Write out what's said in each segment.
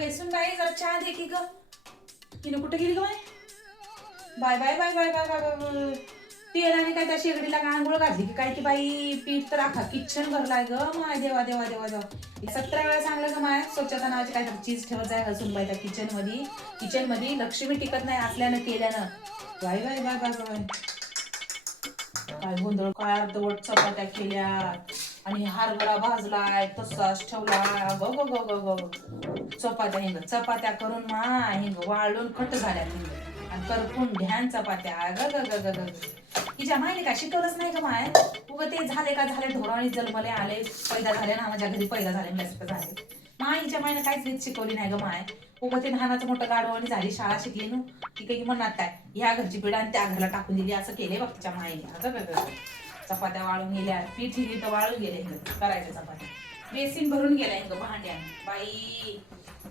बेसून बाई जरा चहा दे की ग. तिने कुठे गेली ग bye bye bye bye bye bye bye. तेलाने काय त्या शेगडीला काय आंघोळ घातली की काय ती बाई पीठ तर आखा किचन भरलाय ग. माय देवा देवा देवा देवा. 17 वेळा सांगलं ग माय स्वच्छता नावाची काय चीज ठेवत जाय हसून बाई त्या किचन मध्ये लक्ष्मी टिकत नाही असल्यानं केल्यानं. Bye bye bye bye bye. काय गोंधळ काय अर्धवट चपात्या केल्या आणि हरभरा भाजलाय तसाच ठेवला. ग ग ग ग ग. चपात्या करून माय हिंग वाळून खट झाल्या हिंग आणि करपून ढ्यान चपात्या. ग ग ग ग ग. हिच्या मायने काय शिकवलंच नाही ग माय. उगं ते झाले का झाले ढोराणी जन्मले आले पैदा झाले ना माझ्या घरी पैदा झाले मला झाले. माय हिच्या मायने काहीच रीत शिकवली नाही ग माय. उगं ते लहानाचं मोठं गाडवानी झाली शाळा शिकली ना ती काही म्हणणार काय ह्या घरची पिढा आणि त्या घरला टाकून दिली असं केले बघ तिच्या मायने. अगं चपात्या वाळून गेल्या पीठ हिरी तर वाळून गेले करायच्या चपात्या. बेसिन भरून गेलाय ग भांड्या बाई.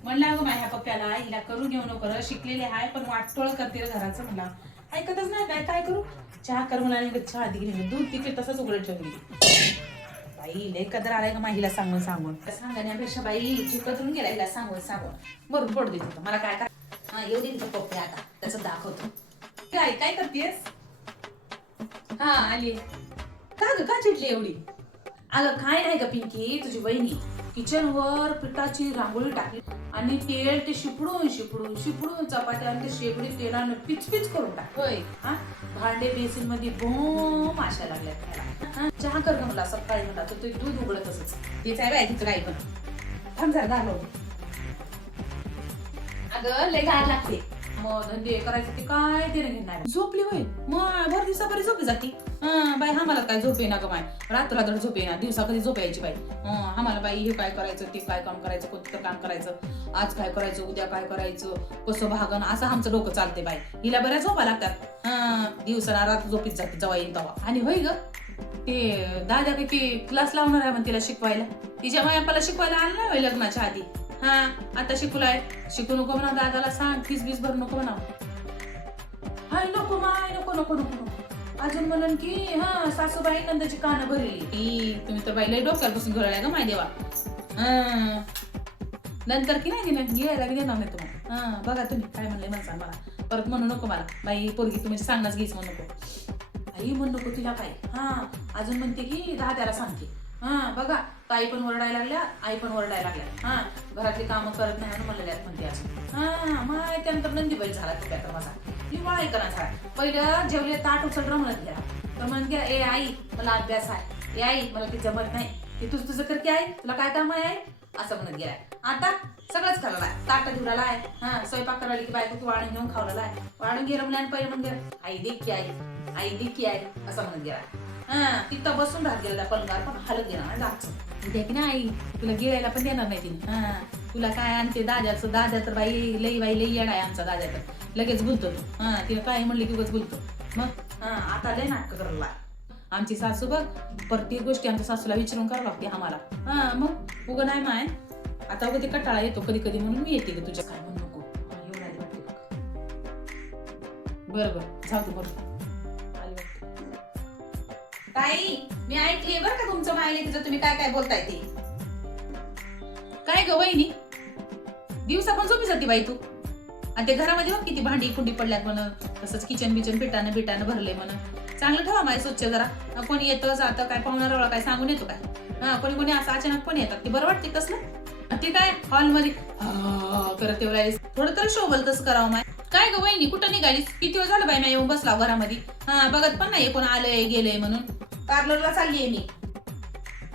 म्हणलं अगं माझ्या पप्प्याला हिला करू घेऊ नको शिकलेले आहे पण वाटतोळ करते घराचं. म्हणला ऐकतच नाही काय करू चहा कर म्हणा. चहा दिली दूध तिथे तसंच उघडं ठेवून गेली बाई. लय कदर आलाय का हिला सांगून सांगण्यापेक्षा बाई करून गेला हिला सांगून बरोबर पडू दे तिथं मला काय हा येऊ दे तिथं पप्पे आता त्याचं दाखवतो. काय काय करतेस. हा आली का ग का चिडली एवढी. अगं काय नाही ग पिंकी तुझी वहिनी किचनवर पिठाची रांगोळी टाकली आणि तेल ते शिपडून चपात्या आणि ते शेगडी तेलानं पिचपिच करून टाक. होय हा भांडे बेसिन मध्ये बोम अशा लागल्या. चहा कर ग मला सकाळी म्हणला तर ते दूध उघडत असच तेच आहे बाय तिथं काही पण. थांब जरा घालव. अगं लय गार लागते मग धंदे करायचं ते काय ते घेणार. झोपली होय मग भर दिवसा बरी झोपी जाती. बाई आम्हाला काय झोप येईना ग माय. रात्र झोप येईना दिवसा कधी झोप यायची बाई. आम्हाला बाई हे काय करायचं ते काय काम करायचं कोणतं काम करायचं आज काय करायचं उद्या काय करायचं कसं भागन असं आमचं डोकं चालते बाई. हिला बऱ्या झोपा लागतात. दिवसा रात्र झोपीत जाते जवा येईन तवा. आणि होय ग ते दादा काही क्लास लावणार आहे म्हण तिला शिकवायला. तिच्या मायापाला शिकवायला आणलं होय लग्नाच्या आधी. हा आता शिकूलाय शिकू नको म्हणा दादाला सांग फीस बीस भरू नको म्हणा. हाय नको माय नको नको नको अजून म्हणून की हा सासूबाई नंदाची कानं भरली. तुम्ही तर बाईला डोक्यावर बसून घोळाय ग माय देवा. नंतर की नाही दिलं घ्यायला देणार नाही तुम्हाला. बघा तुम्ही काय म्हणले मला सांग मला परत म्हणू नको मला बाई पोरगी तुम्ही सांगणार घेच म्हणू नको. आई म्हणू नको तिला काय. अजून म्हणते की दाद्याला सांगते. बघा ताई पण ओरडायला लागल्या आई पण ओरडायला लागल्या. घरातली कामं करत नाही म्हणलेल्या म्हणते अजून. माय त्यानंतर नंदीबाई झाला तो आता माझा निवाळा करा झाला. पहिलं जेवले ताट उचल म्हणत गेला तर म्हणत गेला ए आई मला अभ्यास आहे. ए आई मला ते जमत नाही ते तुझं करते आई तुला काय काम आहे असं म्हणत गेलाय. आता सगळंच करायला आहे ताट धुराला आहे. स्वयंपाक करायला की बायको तू वाढून घेऊन खावला आहे. वाढून घे रमल्या आणि पहिले म्हणून गेला आई देखी आई असं म्हणत गेला. तिथं बसून राहत गेला पलंगार पण हलत गेला जायचं की ना आई तुला गिरायला पण देणार नाही तिने. तुला काय आणते दाद्या तर बाई लई येडा आहे आमचा दाद्या तर लगेच बोलतो तो. तिला काय म्हणले की उगाच बोलतो. मग आता लय नाटक करायला आमची सासू बघ प्रत्येक गोष्टी आमच्या सासूला विचारून करावं लागते आम्हाला. मग उगं नाही माय आता उगं ते कटाळा येतो कधी कधी म्हणून मी येते ग तुझ्या काय म्हणू नको एवढा वाटते बरोबर जाऊ तू बरोबर. ताई मी ऐकली बरं का तुमचं मायले तिचं तुम्ही काय काय बोलताय ते. काय ग वहिनी दिवसा पण झोपी जाते बाई तू. आणि ते घरामध्ये बघ किती भांडी कुंडी पडल्यात म्हण तसंच किचन बिचन पिठानं भरले म्हण. चांगलं ठेवा माय स्वच्छ जरा. कोणी येतं जातं काय पाहुणार काय सांगून येतो काय. कोणी असं अचानक पण येतात ते बरं वाटते तसलं. ते काय हॉलमध्ये करत तेवढ्या थोडं तर शोभल तसं करावं माय. काय ग वहिनी कुठं निघालीस किती वेळ झालं बाई मी येऊन बसला घरामध्ये. बघत पण नाही कोण आलंय गेलंय म्हणून. पार्लरला चाललीये मी.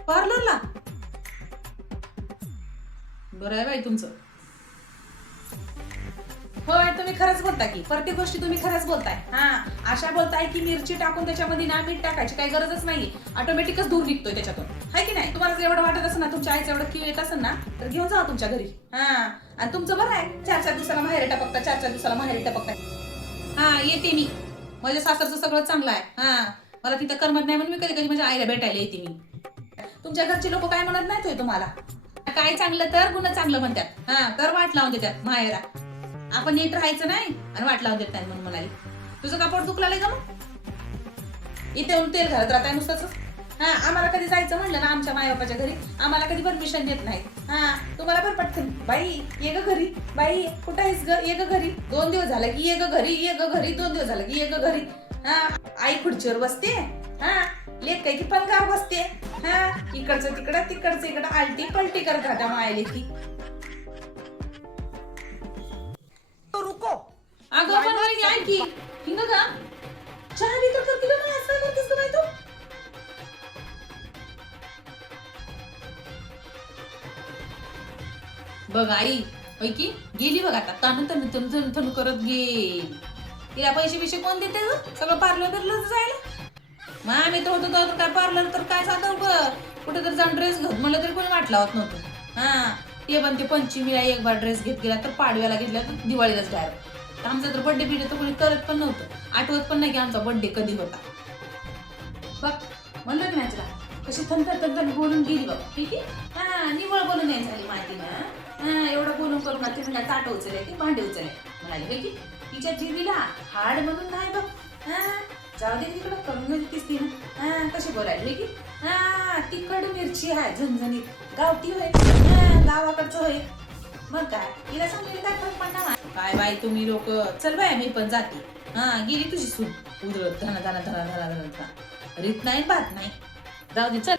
पार्लरला बरं आहे बाई तुमचं. होय तुम्ही खरंच बोलता की प्रत्येक गोष्टी तुम्ही खरंच बोलताय. अशा बोलताय की मिरची टाकून त्याच्यामध्ये ना मीठ टाकायची काही गरजच नाही ऑटोमॅटिकच दूर निघतोय त्याच्यातून हाय की नाही. तुम्हाला एवढं वाटत असेल ना तुमच्या आईचं एवढं किळ येत असेल ना तर घेऊन जा तुमच्या घरी. आणि तुमचं बरं आहे 4-4 दिवसाला माहेरी टपकता 4-4 दिवसाला माहेरी टपकता. येते मी माझ्या सासरचं सगळं चांगलं आहे. मला तिथं करमत नाही म्हणून मी कधी कधी माझ्या आईला भेटायला येते मी. तुमच्या घरचे लोक काय म्हणत नाहीत तुम्हाला. काय चांगलं तर गुन्हा चांगलं म्हणतात. तर वाट लावून देतात माहेरा. आपण नीट राहायचं नाही आणि वाट लावून देत नाही म्हणून म्हणाली. तुझं कपाट दुखला का मग इथे येऊन तेल घरात राहताय नुसतंच. हा, आम्हाला कधी जायचं म्हणलं ना आमच्या मायबापाच्या घरी, आम्हाला कधी परमिशन देत नाही. हा, तुम्हाला पण पटकन बाई ये ग घरी, बाई कुठं आहेस ग, ये ग घरी, 2 दिवस झालं की ये ग घरी, ये ग घरी, 2 दिवस झालं की ये ग घरी. हा, आई खुर्चीवर बसते, हा, लेक काय की पंखावर बसते, हा, इकडचं तिकडं तिकडचं इकडं आलटी पलटी करत राहत्या माया लेकी. अगं पण ऐक की, हिंग का चहा बी तर किलो मला असं करतेस का बाई तू? बघ आई, होय की गेली बघ आता, तनु तनु तनु तनु तनु करत गेली. तिला पैसे बिशे कोण देते ग, सगळं पार्लर बिर्लर जायला. मग आम्ही तर होतो तर काय पार्लर तर काय जातो कुठे तर जाऊन ड्रेस घेत म्हणलं तरी कोणी वाटला होत नव्हतं. हा, ते पण ते पंचमीला एक बार ड्रेस घेत गेला, तर पाडव्याला घेतला तर दिवाळीलाच डायरेक्ट. आमचा तर बर्थडे बिडे तर कोणी करत पण नव्हतं, आठवत पण नाही की आमचा बर्थडे कधी होता. बघ म्हणलं की नाही तुला, कशी थंड बोलून गेली बघ. ठीक आहे, हा, निवळ बोलून नाही झाली माहिती ना. हा, एवढं बोलून करून ना तिने काय ताट उचलले की भांडे उचलले म्हणाली होय की. तिच्या जीवीला हाड म्हणून नाही बघ. हा, जाऊ दे तिकडं, करून गेलीस ती ना. हा, कशी बोलायली होय की. हा, तिखट मिरची आहे झणझणीत, गावठी होय, गावाकडचं होय. मग काय तिला सांगेल काय फरक पडणार. काय बाई तुम्ही लोक, चल बाय मी पण जाते. हा, गेली तुझी सून उधळत धना धना धना धना धना, रीत नाही बात नाही, जाऊ दे चल.